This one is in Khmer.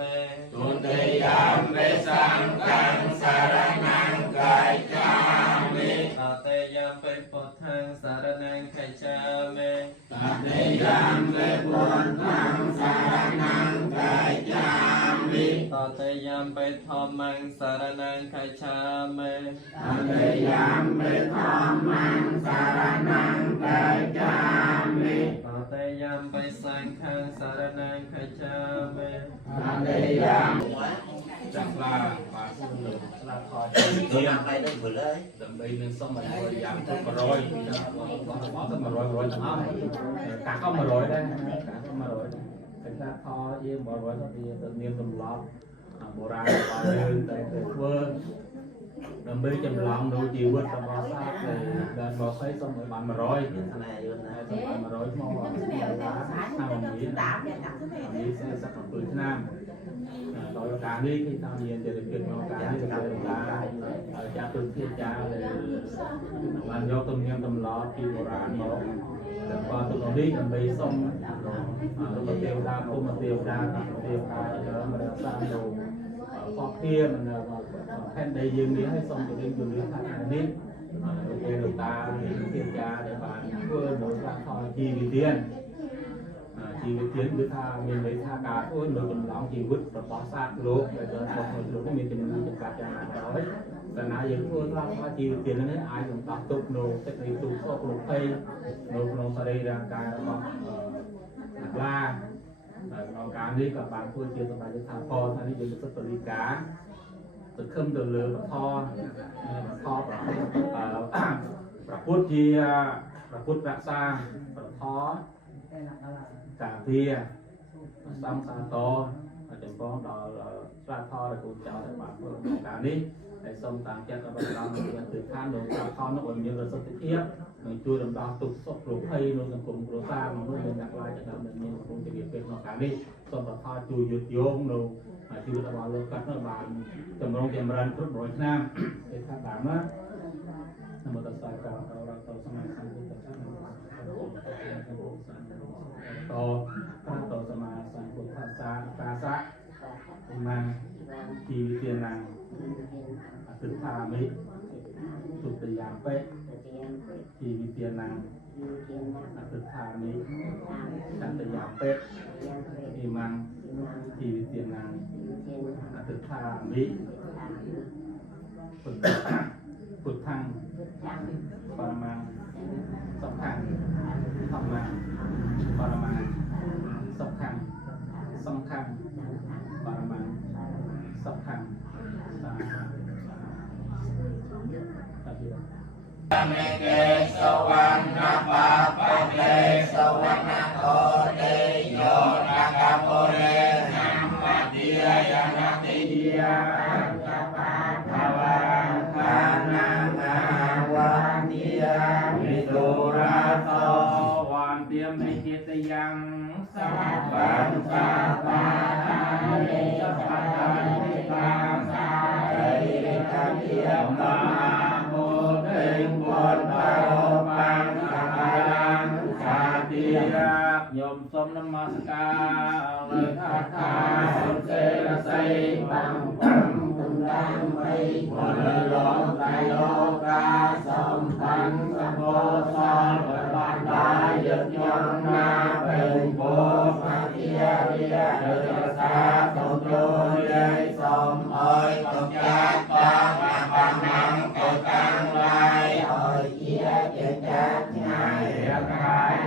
มิตุติยามเปสังฆังสารนังกายจามิตติยามเปพุทธังสารนังคัจฉามิตติยามเปพุทธังสารนังกายจามิตติยามเปธัมมังสารนังคัจฉามิตติยามเปธัมมังสารนังกายจามิตติยามเปสังฆังสารนังคัจฉามิตติยามจักรลาปาสุนลาทอยtôi làm bài đây vừa lấy ដើម្បីនឹងសុំឲ្យយ៉ាងទៅ100បងទៅ100ទាំងអស់កាក់ក៏100ដែរកាក់ក៏100តែថាថយយើង100ទៅមានទម្លាប់បុរាណរបស់យើងតែធ្វើដើម្បីចម្លងនូវជីវិតរបស់សាស្ត្រដែលមកឲ្យសុំឲ្យបាន100này luôn này សុំឲ្យ100មកឆ្នាំនេះសក្តិពលឆ្នាំដោយការនេះគឺថាមានជារបៀបក្នុងការនេះគឺថាចាស់ទុនធាចាបានយកទំនៀមទម្លាប់ពីបុរាណមកតែបើទៅនេះដើម្បីសុំលោកទេវតាគុំទេវតាទេវតាច្រើនរក្សានៅខុសគ្នានឹងផែនដីយើងនេះឲ្យសុំទៅវិញទៅនេះថានេះទេវតាធាចាដែលបានធ្វើនៅស្លាកខជីវិទានជីវិតទៀតគឺថាមានន័យថាការធ្វើនៅកន្លងជីវិតរបស់សត្វលោកដែលរបស់លោកមានចំនួនចំណាត់យ៉ាងណាហើយតែណាយើងធ្វើស្លាប់ជីវិតទៀតនេះអាចនឹងដោះទុកនៅសេចក្តីទុក្ខសោករភ័យនៅក្នុងសរីរាង្គកាយរបស់អ្នកឡាក្នុងការនេះក៏បានធ្វើជាសម្រាប់ថាផលថានេះយើងសិទ្ធិបរិការសង្ឃឹមទៅលើបធរប្រពុតជាប្រពុតរក្សាបធរការពារសំសាតចំពោះដល់ស្លាកថតដែលគូចោលដែលបានធ្វើការនេះហើយសូមតាមចិត្តរបស់ព្រះអង្គជាទិដ្ឋានក្នុងស្លាកថតនោះឲ្យមានប្រសិទ្ធភាពនិងជួយរំដោះទុក្ខសោកគ្រោះភ័យក្នុងសង្គមគ្រួសារមនុស្សមានអ្នកឡាយដែលមានសង្គមជាវិពេលក្នុងការនេះសូមប្រថតជួយយុទ្ធយោងនៅជីវិតរបស់លោកកាត់នោះបានចម្រុងចម្រើនគ្រប់100ឆ្នាំគេថាតាមណានមតស័ក្ការៈរតសម្មាសម្ពុទ្ធៈនមស្ការៈតសមាសម្ពុទ្ធសាកាសៈមាជីវិទានាអតិថាមិទុតិយាបេជីវិទានាអតិថាមិតតិយាបេអ៊ីមាំជីវិទានាអតិថាមិពុទ្ធังបរមាសុខังធម្មังបរមាសុខังសង្ឃังបរមាសុខังសាធម្មមេកេសវណ្ណបបតេសវណ្ណកោតេយោរកបុរេហម្មតិយនតិយាภวังคานังอาวันติยามิตุระโตวันเตียมในเจตยังสัพพังสัพพะเอสัพพะนิตังสัพเพตังเทียมมาโมเตงบุญปโรปังสัพพังสาติยาโยมสมนมัสการเลยคาถาสุเสรสัยบังปังดังไปบนโลกไตโลกาสมพันธ์สมโภชนบานตายยึดยงนาเป็นโพมาเทียเรียเดือดสาตุโยเยสมเอ่ยตกจัดปางมาปังนังตกตังลายเอ่ยเยี่ยเจ็ดจัดง่ายเรียกาย